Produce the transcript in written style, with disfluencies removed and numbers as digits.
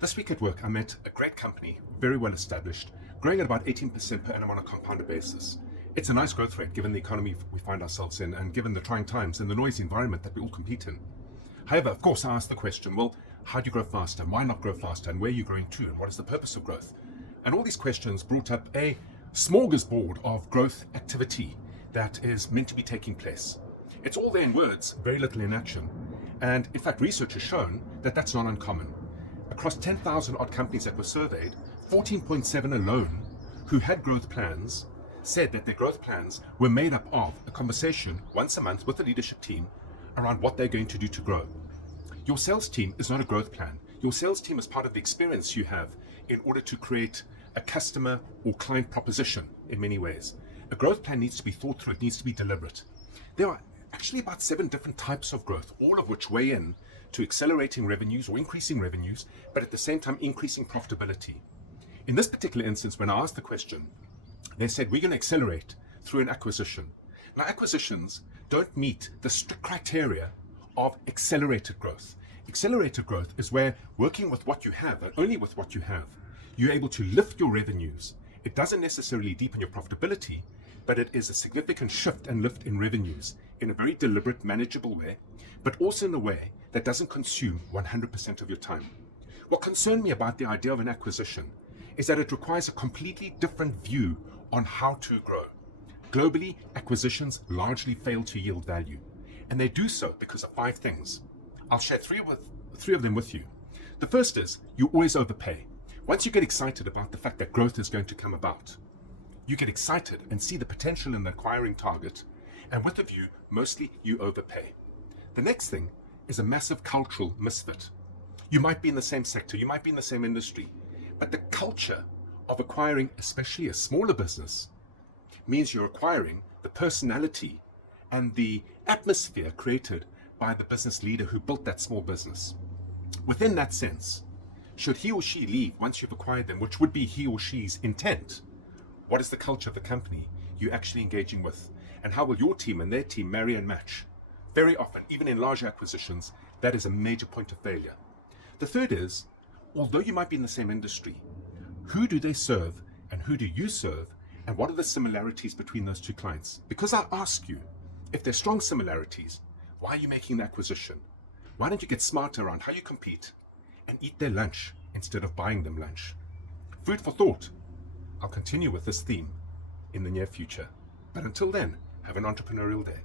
This week at work, I met a great company, very well established, growing at about 18% per annum on a compounded basis. It's a nice growth rate given the economy we find ourselves in and given the trying times and the noisy environment that we all compete in. However, of course, I asked the question, well, how do you grow faster? Why not grow faster? And where are you growing to? And what is the purpose of growth? And all these questions brought up a smorgasbord of growth activity that is meant to be taking place. It's all there in words, very little in action. And in fact, research has shown that that's not uncommon. Across 10,000 odd companies that were surveyed, 14.7 alone who had growth plans said that their growth plans were made up of a conversation once a month with the leadership team around what they're going to do to grow. Your sales team is not a growth plan. Your sales team is part of the experience you have in order to create a customer or client proposition in many ways. A growth plan needs to be thought through, it needs to be deliberate. There are actually about 7 different types of growth, all of which weigh in to accelerating revenues or increasing revenues, but at the same time increasing profitability. In this particular instance, when I asked the question, they said we're going to accelerate through an acquisition. Now, acquisitions don't meet the strict criteria of accelerated growth. Accelerated growth is where working with what you have and only with what you have, you're able to lift your revenues. It doesn't necessarily deepen your profitability, but it is a significant shift and lift in revenues in a very deliberate, manageable way, but also in a way that doesn't consume 100% of your time. What concerned me about the idea of an acquisition is that it requires a completely different view on how to grow. Globally, acquisitions largely fail to yield value, and they do so because of 5 things. I'll share three of them with you. The first is you always overpay. Once you get excited about the fact that growth is going to come about, you get excited and see the potential in the acquiring target, and with a view, mostly you overpay. The next thing is a massive cultural misfit. You might be in the same sector, you might be in the same industry, but the culture of acquiring, especially a smaller business, means you're acquiring the personality and the atmosphere created by the business leader who built that small business. Within that sense, should he or she leave once you've acquired them, which would be he or she's intent, what is the culture of the company you're actually engaging with? And how will your team and their team marry and match? Very often, even in large acquisitions, that is a major point of failure. The third is, although you might be in the same industry, who do they serve and who do you serve, and what are the similarities between those two clients? Because I ask you, if there's strong similarities, why are you making the acquisition? Why don't you get smarter around how you compete and eat their lunch instead of buying them lunch? Food for thought. I'll continue with this theme in the near future. But until then, have an entrepreneurial day.